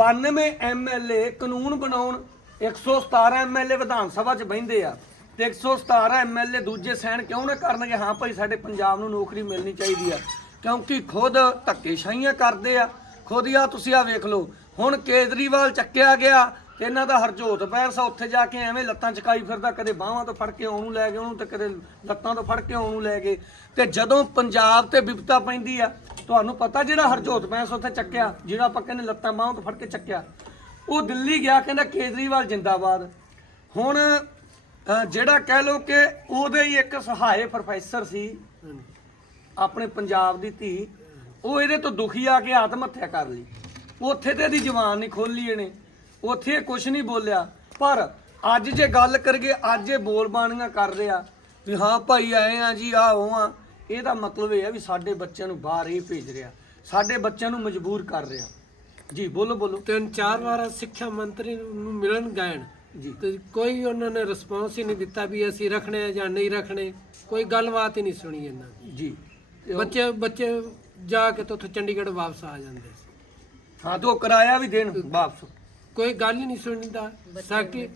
92 ਐਮਐਲਏ ਕਾਨੂੰਨ ਬਣਾਉਣ 117 ਐਮਐਲਏ ਵਿਧਾਨ ਸਭਾ 'ਚ ਬਹਿੰਦੇ ਆ। ਤੇ 117 ਐਮਐਲਏ ਦੂਜੇ ਸੈਨ ਕਿਉਂ ਨਾ ਕਰਨਗੇ? ਹਾਂ ਭਾਈ, ਸਾਡੇ ਪੰਜਾਬ ਨੂੰ ਨੌਕਰੀ ਮਿਲਣੀ ਚਾਹੀਦੀ ਆ। ਕਿਉਂਕਿ ਖੁਦ ਧੱਕੇਸ਼ਾਹੀਆਂ ਕਰਦੇ ਆ। ਖੁਦ ਹੀ ਆ, ਤੁਸੀਂ ਆ ਵੇਖ ਲਓ। ਹੁਣ ਕੇਜਰੀਵਾਲ ਚੱਕਿਆ ਗਿਆ ਤੇ ਇਹਨਾਂ ਦਾ ਹਰਜੋਤ ਪੈਰਸਾ ਉੱਥੇ ਜਾ ਕੇ ਐਵੇਂ ਲੱਤਾਂ ਚਕਾਈ ਫਿਰਦਾ, ਕਦੇ ਬਾਹਾਂ ਤੋਂ ਫੜ ਕੇ ਉਹਨੂੰ ਲੈ ਗਏ ਉਹਨੂੰ ਤੇ ਕਦੇ ਲੱਤਾਂ ਤੋਂ ਫੜ ਕੇ ਉਹਨੂੰ ਲੈ ਗਏ। ਤੇ ਜਦੋਂ ਪੰਜਾਬ ਤੇ ਵਿਪਤਾ ਪੈਂਦੀ ਆ, ਤੁਹਾਨੂੰ ਪਤਾ ਜਿਹੜਾ ਹਰਜੋਤ ਪੈਰਸਾ ਉੱਥੇ ਚੱਕਿਆ, ਜਿਹੜਾ ਆਪਾਂ ਕਹਿੰਦੇ ਲੱਤਾਂ ਬਾਹਾਂ ਤੋਂ ਫੜ ਕੇ ਚੱਕਿਆ, ਉਹ ਦਿੱਲੀ ਗਿਆ, ਕਹਿੰਦਾ ਕੇਜਰੀਵਾਲ ਜਿੰਦਾਬਾਦ। ਹੁਣ ਜਿਹੜਾ ਕਹਿ ਲੋ ਕਿ ਉਹਦੇ ਹੀ ਇੱਕ ਸਹਾਏ ਪ੍ਰੋਫੈਸਰ ਸੀ, ਆਪਣੇ ਪੰਜਾਬ ਦੀ ਧੀ, ਉਹ ਇਹਦੇ ਤੋਂ ਦੁਖੀ ਆ ਕੇ ਆਤਮ ਹੱਤਿਆ ਕਰ ਲਈ। ਉੱਥੇ ਤੇ ਇਹਦੀ ਜ਼ੁਬਾਨ ਨਹੀਂ ਖੋਲੀ ਇਹਨੇ। ਉੱਥੇ ਇਹ ਕੁਝ ਨਹੀਂ ਬੋਲਿਆ। ਪਰ ਅੱਜ ਜੇ ਗੱਲ ਕਰੀਏ, ਅੱਜ ਇਹ ਬੋਲ ਬਾਣੀਆਂ ਕਰ ਰਿਹਾ ਵੀ ਹਾਂ ਭਾਈ ਆਏ ਆ ਜੀ ਆ ਉਹ ਇਹਦਾ ਮਤਲਬ ਇਹ ਆ ਵੀ ਸਾਡੇ ਬੱਚਿਆਂ ਨੂੰ ਬਾਹਰ ਹੀ ਭੇਜ ਰਿਹਾ। ਸਾਡੇ ਬੱਚਿਆਂ ਨੂੰ ਮਜਬੂਰ ਕਰ ਰਿਹਾ। ਜੀ, ਬੋਲੋ ਬੋਲੋ। ਤਿੰਨ ਚਾਰ ਵਾਰ ਸਿੱਖਿਆ ਮੰਤਰੀ ਨੂੰ ਮਿਲਣ ਗਏ ਤੇ ਕੋਈ ਉਹਨਾਂ ਨੇ ਰਿਸਪੌਂਸ ਹੀ ਨਹੀਂ ਦਿੱਤਾ ਵੀ ਅਸੀਂ ਰੱਖਣੇ ਆ ਜਾਂ ਨਹੀਂ ਰੱਖਣੇ। ਕੋਈ ਗੱਲਬਾਤ ਹੀ ਨਹੀਂ ਸੁਣੀ ਇਹਨਾਂ ਦੀ। ਜੀ। ਤੇ ਉਹ- ਬੱਚੇ ਬੱਚੇ ਜਾ ਕੇ ਤੋਂ ਉੱਥੋਂ ਚੰਡੀਗੜ੍ਹ ਵਾਪਸ ਆ ਜਾਂਦੇ ਸੀ। ਹਾਂ ਤੇ ਉਹ ਕਿਰਾਇਆ ਵੀ ਦੇਣ ਵਾਪਸ। ਕੋਈ ਗੱਲ ਹੀ ਨਹੀਂ ਸੁਣਦਾ। ਸੈਕਟਰੀ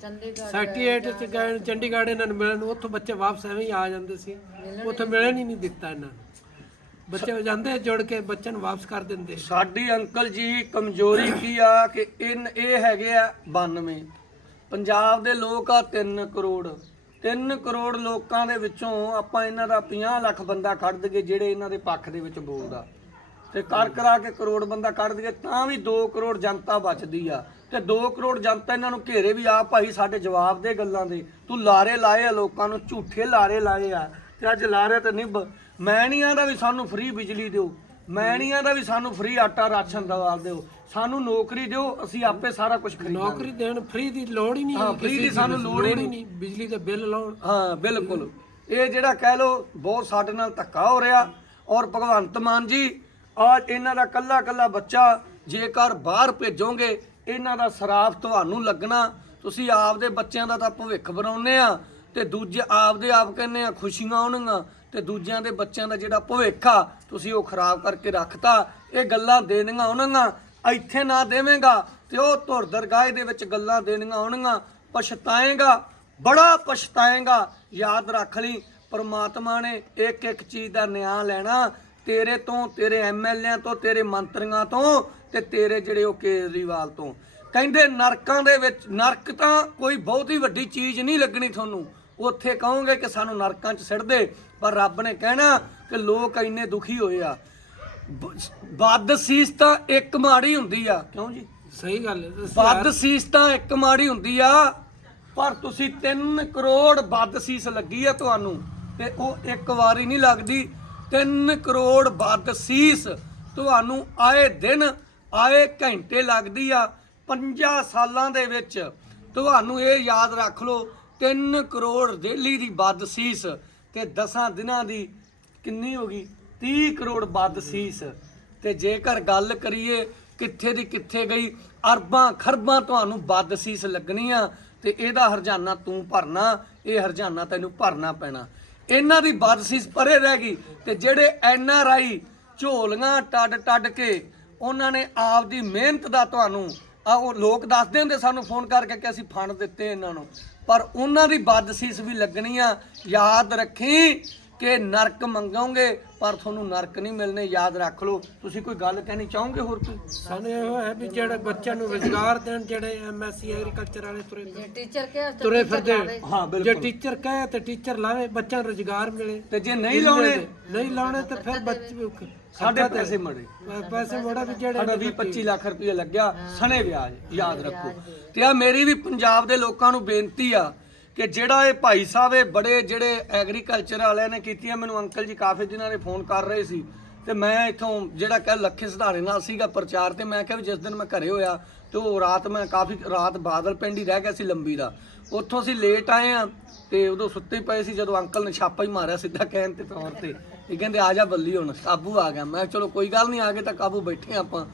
ਸੈਕਟਰੀਏਟ ਚ ਗਏ ਚੰਡੀਗੜ੍ਹ ਇਹਨਾਂ ਨੂੰ ਮਿਲਣ ਉੱਥੋਂ ਬੱਚੇ ਵਾਪਸ ਐਵੇਂ ਹੀ ਆ ਜਾਂਦੇ ਸੀ। ਉੱਥੋਂ ਮਿਲਣ ਹੀ ਨਹੀਂ ਦਿੱਤਾ ਇਹਨਾਂ ਨੂੰ। ਬੱਚੇ ਜਾਂਦੇ ਜੁੜ ਕੇ ਬੱਚਿਆਂ ਨੂੰ ਵਾਪਸ ਕਰ ਦਿੰਦੇ। ਸਾਡੀ ਅੰਕਲ ਜੀ ਕਮਜ਼ੋਰੀ ਕੀ ਆ ਕਿ ਇਨ ਇਹ ਹੈਗੇ ਆ 92 ਪੰਜਾਬ ਦੇ ਲੋਕ ਆ 3 ਕਰੋੜ। 3 ਕਰੋੜ ਲੋਕਾਂ ਦੇ ਵਿੱਚੋਂ ਆਪਾਂ ਇਹਨਾਂ ਦਾ 50 ਲੱਖ ਬੰਦਾ ਕੱਢ ਦਈਏ ਜਿਹੜੇ ਇਹਨਾਂ ਦੇ ਪੱਖ ਦੇ ਵਿੱਚ ਬੋਲਦਾ। ਤੇ ਕਰ ਕਰਾ ਕੇ ਕਰੋੜ ਬੰਦਾ ਕੱਢ ਦਈਏ ਤਾਂ ਵੀ 2 ਕਰੋੜ ਜਨਤਾ ਬਚਦੀ ਆ। ਤੇ 2 ਕਰੋੜ ਜਨਤਾ ਇਹਨਾਂ ਨੂੰ ਘੇਰੇ ਵੀ ਆ ਭਾਈ ਸਾਡੇ ਜਵਾਬ ਦੇ ਗੱਲਾਂ ਦੇ। ਤੂੰ ਲਾਰੇ ਲਾਏ ਆ ਲੋਕਾਂ ਨੂੰ, ਝੂਠੇ ਲਾਰੇ ਲਾਏ ਆ। ਤੇ ਅੱਜ ਲਾਰੇ ਤੇ ਨਿਭ। ਮੈਂ ਨਹੀਂ ਆਂਦਾ ਵੀ ਸਾਨੂੰ ਫ੍ਰੀ ਬਿਜਲੀ ਦਿਓ। ਮੈਂ ਨਹੀਂ ਆਂਦਾ ਵੀ ਸਾਨੂੰ ਫ੍ਰੀ ਆਟਾ ਰਾਸ਼ਨ ਦਵਾ ਦਿਓ। ਸਾਨੂੰ ਨੌਕਰੀ ਦਿਓ ਅਸੀਂ ਆਪੇ ਸਾਰਾ ਕੁਝ ਖਰੀਦਾਂਗੇ। ਨੌਕਰੀ ਦੇਣ ਫ੍ਰੀ ਦੀ ਲੋੜ ਹੀ ਨਹੀਂ ਹਾਂ, free ਦੀ ਸਾਨੂੰ ਲੋੜ ਹੀ ਨਹੀਂ। ਬਿਜਲੀ ਦੇ ਬਿੱਲ ਲਾਉਣ। ਹਾਂ ਬਿਲਕੁਲ। ਇਹ ਜਿਹੜਾ ਕਹਿ ਲੋ ਬਹੁਤ ਸਾਡੇ ਨਾਲ ਧੱਕਾ ਹੋ ਰਿਹਾ। ਔਰ ਭਗਵੰਤ ਮਾਨ ਜੀ ਅੱਜ ਇਹਨਾਂ ਦਾ ਕੱਲਾ ਕੱਲਾ ਬੱਚਾ ਜੇਕਰ ਬਾਹਰ ਭੇਜੋਗੇ ਇਹਨਾਂ ਦਾ ਸਰਾਫ ਤੁਹਾਨੂੰ ਲੱਗਣਾ। ਤੁਸੀਂ ਆਪਦੇ ਬੱਚਿਆਂ ਦਾ ਤਾਂ ਭਵਿੱਖ ਬਣਾਉਨੇ ਆ ਤੇ ਦੂਜੇ ਆਪਦੇ ਆਪ ਕਹਿੰਨੇ ਆ ਖੁਸ਼ੀਆਂ ਆਉਣਗੀਆਂ। ਤੇ ਦੂਜਿਆਂ ਦੇ ਬੱਚਿਆਂ ਦਾ ਜਿਹੜਾ ਭਵਿੱਖ ਆ, ਤੁਸੀਂ ਉਹ ਖਰਾਬ ਕਰਕੇ ਰੱਖਤਾ। ਇਹ ਗੱਲਾਂ ਦੇਣੀਆਂ ਆਉਣਗੀਆਂ ਇੱਥੇ ਨਾ ਦੇਵੇਂਗਾ ਤੇ ਉਹ ਧੁਰ ਦਰਗਾਹ ਦੇ ਵਿੱਚ ਗੱਲਾਂ ਦੇਣੀਆਂ ਆਉਣਗੀਆਂ ਪਛਤਾਏਗਾ, ਬੜਾ ਪਛਤਾਏਗਾ, ਯਾਦ ਰੱਖ ਲਈ, ਪਰਮਾਤਮਾ ਨੇ ਇੱਕ ਇੱਕ ਚੀਜ਼ ਦਾ ਨਿਆਂ ਲੈਣਾ। ਤੇਰੇ ਤੋਂ, ਤੇਰੇ ਐਮਐਲਏ ਤੋਂ, ਤੇਰੇ ਮੰਤਰੀਆਂ ਤੋਂ ਤੇ ਤੇਰੇ ਜਿਹੜੇ ਉਹ ਕੇਜਰੀਵਾਲ ਤੋਂ। ਕਹਿੰਦੇ ਨਰਕਾਂ ਦੇ ਵਿੱਚ, ਨਰਕ ਤਾਂ ਕੋਈ ਬਹੁਤੀ ਵੱਡੀ ਚੀਜ਼ ਨਹੀਂ ਲੱਗਣੀ ਤੁਹਾਨੂੰ। ਉੱਥੇ ਕਹੋਗੇ ਕਿ ਸਾਨੂੰ ਨਰਕਾਂ 'ਚ ਸਿੱਟ ਦੇ ਪਰ ਰੱਬ ਨੇ ਕਹਿਣਾ ਕਿ ਲੋਕ ਇੰਨੇ ਦੁਖੀ ਹੋਏ ਆ। ਵੱਧ ਸੀਸ ਤਾਂ ਇੱਕ ਮਾੜੀ ਹੁੰਦੀ ਆ। ਕਿਉਂ ਜੀ? ਸਹੀ ਗੱਲ ਹੈ ਵੱਧ ਸੀਸ ਤਾਂ ਇੱਕ ਮਾੜੀ ਹੁੰਦੀ ਆ ਪਰ ਤੁਸੀਂ 3 ਕਰੋੜ ਵੱਧ ਸੀਸ ਲੱਗੀ ਆ ਤੁਹਾਨੂੰ ਤੇ ਉਹ ਇੱਕ ਵਾਰੀ ਨਹੀਂ ਲੱਗਦੀ। 3 ਕਰੋੜ ਵੱਧ ਸੀਸ ਤੁਹਾਨੂੰ ਆਏ ਦਿਨ ਆਏ ਘੰਟੇ ਲੱਗਦੀ ਆ। 50 ਸਾਲਾਂ ਦੇ ਵਿੱਚ ਤੁਹਾਨੂੰ ਇਹ ਯਾਦ ਰੱਖ ਲਓ 3 ਕਰੋੜ ਡੇਲੀ ਦੀ ਵੱਧ ਸੀਸ ਤੇ 10 ਦਿਨਾਂ ਦੀ ਕਿੰਨੀ ਹੋ ਗਈ? 30 ਕਰੋੜ ਵੱਧ ਸੀਸ। ਤੇ ਜੇਕਰ ਗੱਲ ਕਰੀਏ ਕਿੱਥੇ ਦੀ ਕਿੱਥੇ ਗਈ, ਅਰਬਾਂ ਖਰਬਾਂ ਤੁਹਾਨੂੰ ਵੱਧ ਸੀਸ ਲੱਗਣੀਆਂ ਤੇ ਇਹਦਾ ਹਰਜਾਨਾ ਤੂੰ ਭਰਨਾ, ਇਹ ਹਰਜਾਨਾ ਤੈਨੂੰ ਭਰਨਾ ਪੈਣਾ। ਇਹਨਾਂ ਦੀ ਵੱਧ ਸੀਸ ਪਰੇ ਰਹਿ ਗਈ ਤੇ ਜਿਹੜੇ ਐਨ ਆਰ ਆਈ ਝੋਲੀਆਂ ਟੱਡ ਟੱਡ ਕੇ, ਉਹਨਾਂ ਨੇ ਆਪਦੀ ਮਿਹਨਤ ਦਾ ਤੁਹਾਨੂੰ ਆ ਉਹ ਲੋਕ ਦੱਸਦੇ ਹੁੰਦੇ ਸਾਨੂੰ ਫੋਨ ਕਰਕੇ ਕਿ ਅਸੀਂ ਫੰਡ ਦਿੱਤੇ ਇਹਨਾਂ ਨੂੰ। ਪਰ ਉਹਨਾਂ ਦੀ ਬਦਸ਼ੀਸ ਵੀ ਲੱਗਣੀ ਆ। ਯਾਦ ਰੱਖੀ ਕਿ ਨਰਕ ਮੰਗੋਗੇ ਪਰ ਤੁਹਾਨੂੰ ਨਰਕ ਨਹੀਂ ਮਿਲਨੇ ਯਾਦ ਰੱਖ ਲਓ। ਤੁਸੀਂ ਕੋਈ ਗੱਲ ਕਹਿਣੀ ਚਾਹੋਗੇ ਹੋਰ ਕੋਈ? ਸਾਨੂੰ ਇਹ ਹੈ ਵੀ ਜਿਹੜੇ ਬੱਚਿਆਂ ਨੂੰ ਰੋਜ਼ਗਾਰ ਦੇਣ ਜਿਹੜੇ ਐਮਐਸਸੀ ਐਗਰੀਕਲਚਰ ਵਾਲੇ ਤੁਰੇ ਫਿਰਦੇ- ਟੀਚਰ ਕਿਹਾ ਤੁਰੇ ਫਿਰਦੇ। ਲਾਵੇ। ਹਾਂ ਜੇ ਬਿਲਕੁਲ। ਟੀਚਰ ਕਹੇ ਤੇ ਟੀਚਰ ਲਾਵੇ ਬੱਚਿਆਂ ਨੂੰ ਰੋਜ਼ਗਾਰ ਮਿਲੇ। ਤੇ ਜੇ ਨਹੀਂ ਲਾਉਣੇ ਨਹੀਂ ਲਾਉਣੇ ਤੇ ਫਿਰ ਬੱਚੇ ਸਾਡੇ ਪੈਸੇ ਮੜੇ। ਪੈਸੇ ਮੋੜਾ ਵੀ ਜਿਹੜੇ ਸਾਡਾ 20 25 ਲੱਖ ਰੁਪਏ ਲੱਗਿਆ ਸਣੇ ਵਿਆਜ ਯਾਦ ਰੱਖੋ। ਤੇ ਆ ਮੇਰੀ ਵੀ ਪੰਜਾਬ ਦੇ ਲੋਕਾਂ ਨੂੰ ਬੇਨਤੀ ਆ ਕਿ ਜਿਹੜਾ ਇਹ ਭਾਈ ਸਾਹਿਬ ਇਹ ਬੜੇ ਜਿਹੜੇ ਐਗਰੀਕਲਚਰ ਵਾਲਿਆਂ ਨੇ ਕੀਤੀਆਂ, ਮੈਨੂੰ ਅੰਕਲ ਜੀ ਕਾਫੀ ਦਿਨਾਂ ਨੇ ਫੋਨ ਕਰ ਰਹੇ ਸੀ ਤੇ ਮੈਂ ਇਥੋਂ ਜਿਹੜਾ ਕਹਿ ਲੱਖੇ ਸਿਧਾਰੇ ਨਾਲ ਸੀਗਾ ਪ੍ਰਚਾਰ ਤੇ ਮੈਂ ਕਿਹਾ ਵੀ ਜਿਸ ਦਿਨ ਮੈਂ ਘਰੇ ਹੋਇਆ ਤੇ ਉਹ ਰਾਤ ਮੈਂ ਕਾਫੀ ਰਾਤ ਬਾਦਲ ਪਿੰਡ ਹੀ ਰਹਿ ਗਿਆ ਸੀ ਲੰਬੀ ਦਾ। ਉੱਥੋਂ ਅਸੀਂ ਲੇਟ ਆਏ ਆ ਤੇ ਉਦੋਂ ਸੁੱਤੇ ਪਏ ਸੀ ਜਦੋਂ ਅੰਕਲ ਨੇ ਛਾਪਾ ਹੀ ਮਾਰਿਆ ਸਿੱਧਾ ਕਹਿਣ ਤੇ ਤੌਰ ਤੇ। ਇਹ ਕਹਿੰਦੇ, ਆ ਜਾ ਬੱਲੀ ਹੁਣ, ਕਾਬੂ ਆ ਗਿਆ। ਮੈਂ ਚਲੋ ਕੋਈ ਗੱਲ ਨਹੀਂ, ਆ ਗਏ ਤਾਂ ਕਾਬੂ ਬੈਠੇ ਆਪਾਂ।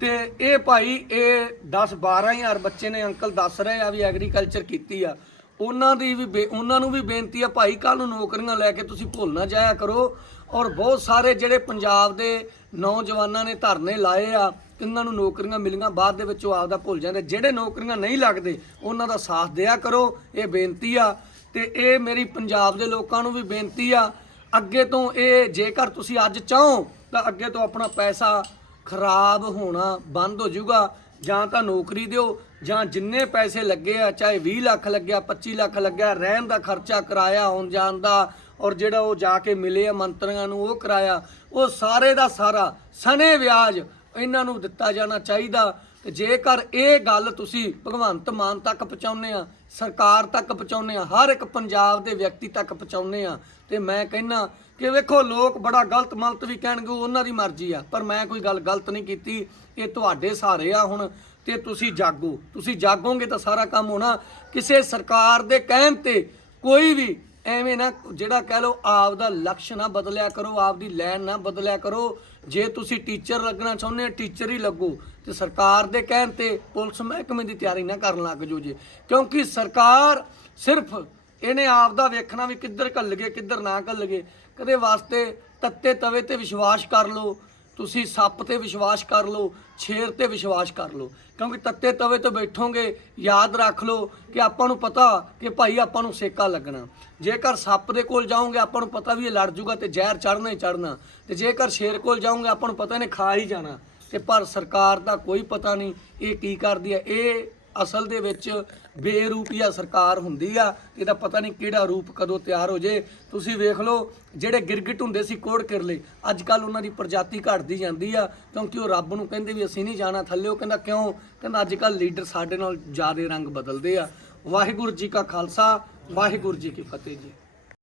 ਤੇ ਇਹ ਭਾਈ, ਇਹ 10 12000 ਬੱਚੇ ਨੇ ਅੰਕਲ ਦੱਸ ਰਹੇ ਆ ਵੀ ਐਗਰੀਕਲਚਰ ਕੀਤੀ ਆ। ਉਹਨਾਂ ਦੀ ਵੀ ਬੇ- ਉਹਨਾਂ ਨੂੰ ਵੀ ਬੇਨਤੀ ਆ, ਭਾਈ ਕੱਲ ਨੂੰ ਨੌਕਰੀਆਂ ਲੈ ਕੇ ਤੁਸੀਂ ਭੁੱਲ ਨਾ ਜਾਇਆ ਕਰੋ। ਔਰ ਬਹੁਤ ਸਾਰੇ ਜਿਹੜੇ ਪੰਜਾਬ ਦੇ ਨੌਜਵਾਨਾਂ ਨੇ ਧਰਨੇ ਲਾਏ ਆ, ਇਹਨਾਂ ਨੂੰ ਨੌਕਰੀਆਂ ਮਿਲੀਆਂ, ਬਾਅਦ ਦੇ ਵਿੱਚ ਉਹ ਆਪਦਾ ਭੁੱਲ ਜਾਂਦੇ। ਜਿਹੜੇ ਨੌਕਰੀਆਂ ਨਹੀਂ ਲੱਗਦੇ, ਉਹਨਾਂ ਦਾ ਸਾਥ ਦਿਆ ਕਰੋ, ਇਹ ਬੇਨਤੀ ਆ। ਤੇ ਇਹ ਮੇਰੀ ਪੰਜਾਬ ਦੇ ਲੋਕਾਂ ਨੂੰ ਵੀ ਬੇਨਤੀ ਆ, ਅੱਗੇ ਤੋਂ ਇਹ ਜੇਕਰ ਤੁਸੀਂ ਅੱਜ ਚਾਹੋ, ਤਾਂ ਅੱਗੇ ਤੋਂ ਆਪਣਾ ਪੈਸਾ ਖਰਾਬ ਹੋਣਾ ਬੰਦ ਹੋ ਜਾਊਗਾ, ਜਾਂ ਤਾਂ ਨੌਕਰੀ ਦਿਓ ਜਾਂ ਜਿੰਨੇ ਪੈਸੇ ਲੱਗੇ ਆ, ਚਾਹੇ 20 ਲੱਖ ਲੱਗਿਆ 25 ਲੱਖ ਲੱਗਿਆ, ਰਹਿਣ ਦਾ ਖਰਚਾ ਕਿਰਾਇਆ, ਆਉਣ ਜਾਣ ਦਾ, ਔਰ ਜਿਹੜਾ ਉਹ ਜਾ ਕੇ ਮਿਲੇ ਆ ਮੰਤਰੀਆਂ ਨੂੰ, ਉਹ ਕਿਰਾਇਆ, ਉਹ ਸਾਰੇ ਦਾ ਸਾਰਾ ਸਣੇ ਵਿਆਜ ਇਹਨਾਂ ਨੂੰ ਦਿੱਤਾ ਜਾਣਾ ਚਾਹੀਦਾ। ਤੇ ਜੇਕਰ ਇਹ ਗੱਲ ਤੁਸੀਂ ਭਗਵੰਤ ਮਾਨ ਤੱਕ ਪਹੁੰਚਾਉਂਦੇ ਆ, ਸਰਕਾਰ ਤੱਕ ਪਹੁੰਚਾਉਂਦੇ ਆ, ਹਰ ਇੱਕ ਪੰਜਾਬ ਦੇ ਵਿਅਕਤੀ ਤੱਕ ਪਹੁੰਚਾਉਂਦੇ ਆ, ਤੇ ਮੈਂ ਕਹਿੰਨਾ ਕਿ ਵੇਖੋ, ਲੋਕ ਬੜਾ ਗਲਤ ਮਲਤ ਵੀ ਕਹਿਣਗੇ ਉਹਨਾਂ ਦੀ ਮਰਜ਼ੀ ਆ, ਪਰ ਮੈਂ ਕੋਈ ਗੱਲ ਗਲਤ ਨਹੀਂ ਕੀਤੀ, ਇਹ ਤੁਹਾਡੇ ਸਾਰੇ ਆ ਹੁਣ। ਤੇ ਤੁਸੀਂ ਜਾਗੋ। ਤੁਸੀਂ ਜਾਗੋਗੇ ਤਾਂ ਸਾਰਾ ਕੰਮ ਹੋਣਾ। ਕਿਸੇ ਸਰਕਾਰ ਦੇ ਕਹਿਣ ਤੇ ਕੋਈ ਵੀ ਐਵੇਂ ਨਾ, ਜਿਹੜਾ ਕਹਿ ਲਓ ਆਪ ਦਾ ਲਕਸ਼ ਨਾ ਬਦਲਿਆ ਕਰੋ ਆਪ ਦੀ ਲਾਈਨ ਨਾ ਬਦਲਿਆ ਕਰੋ। ਜੇ ਤੁਸੀਂ ਟੀਚਰ ਲੱਗਣਾ ਚਾਹੁੰਦੇ ਹੋ, ਟੀਚਰ ਹੀ ਲੱਗੋ। ਤੇ ਸਰਕਾਰ ਦੇ ਕਹਿਣ ਤੇ ਪੁਲਿਸ ਮਹਿਕਮੇ ਦੀ ਤਿਆਰੀ ਨਾ ਕਰਨ ਲੱਗ ਜਾਓ ਜੇ। ਕਿਉਂਕਿ ਸਰਕਾਰ ਸਿਰਫ ਇਹਨੇ ਆਪ ਦਾ ਵੇਖਣਾ ਵੀ ਕਿੱਧਰ ਘੱਲ ਗਏ, ਕਿੱਧਰ ਨਾ ਘੱਲ ਗਏ। ਕਦੇ ਵਾਸਤੇ ਤੱਤੇ ਤਵੇ ਤੇ ਵਿਸ਼ਵਾਸ ਕਰ ਲਓ। ਤੁਸੀਂ ਸੱਪ ਤੇ ਵਿਸ਼ਵਾਸ ਕਰ ਲਓ, ਛੇਰ ਤੇ ਵਿਸ਼ਵਾਸ ਕਰ ਲਓ। ਕਿਉਂਕਿ ਤੱਤੇ ਤਵੇ ਤੇ ਬੈਠੋਗੇ, ਯਾਦ ਰੱਖ ਲਓ ਕਿ ਆਪਾਂ ਨੂੰ ਪਤਾ ਕਿ ਭਾਈ ਆਪਾਂ ਨੂੰ ਸੇਕਾ ਲੱਗਣਾ। ਜੇਕਰ ਸੱਪ ਦੇ ਕੋਲ ਜਾਓਗੇ, ਆਪਾਂ ਨੂੰ ਪਤਾ ਵੀ ਇਹ ਲੜ ਜੂਗਾ ਤੇ ਜ਼ਹਿਰ ਚੜਨਾ ਹੀ ਚੜਨਾ ਤੇ ਜੇਕਰ ਸ਼ੇਰ ਕੋਲ ਜਾਓਗੇ, ਆਪਾਂ ਨੂੰ ਪਤਾ ਇਹਨੇ ਖਾ ਹੀ ਜਾਣਾ। ਤੇ ਪਰ ਸਰਕਾਰ ਦਾ ਕੋਈ ਪਤਾ ਨਹੀਂ ਇਹ ਕੀ ਕਰਦੀ ਹੈ। ਇਹ ਅਸਲ ਦੇ ਵਿੱਚ ਬੇਰੂਪੀਆ ਸਰਕਾਰ ਹੁੰਦੀ ਆ, ਇਹਦਾ ਪਤਾ ਨਹੀਂ ਕਿਹੜਾ ਰੂਪ ਕਦੋਂ ਤਿਆਰ ਹੋ ਜੇ। ਤੁਸੀਂ ਵੇਖ ਲਓ, ਜਿਹੜੇ ਗਿਰਗਿਟ ਹੁੰਦੇ ਸੀ ਕੋੜ ਕਿਰਲੇ, ਅੱਜ ਕੱਲ ਉਹਨਾਂ ਦੀ ਪ੍ਰਜਾਤੀ ਘਟਦੀ ਜਾਂਦੀ ਆ, ਕਿਉਂਕਿ ਉਹ ਰੱਬ ਨੂੰ ਕਹਿੰਦੇ ਵੀ ਅਸੀਂ ਨਹੀਂ ਜਾਣਾ ਥੱਲੇ, ਉਹ ਕਹਿੰਦਾ ਕਿਉਂ? ਕਹਿੰਦਾ ਅੱਜ ਕੱਲ ਲੀਡਰ ਸਾਡੇ ਨਾਲ ਜ਼ਿਆਦਾ ਰੰਗ ਬਦਲਦੇ ਆ। ਵਾਹਿਗੁਰੂ ਜੀ ਕਾ ਖਾਲਸਾ, ਵਾਹਿਗੁਰੂ ਜੀ ਕੀ ਫਤਿਹ ਜੀ।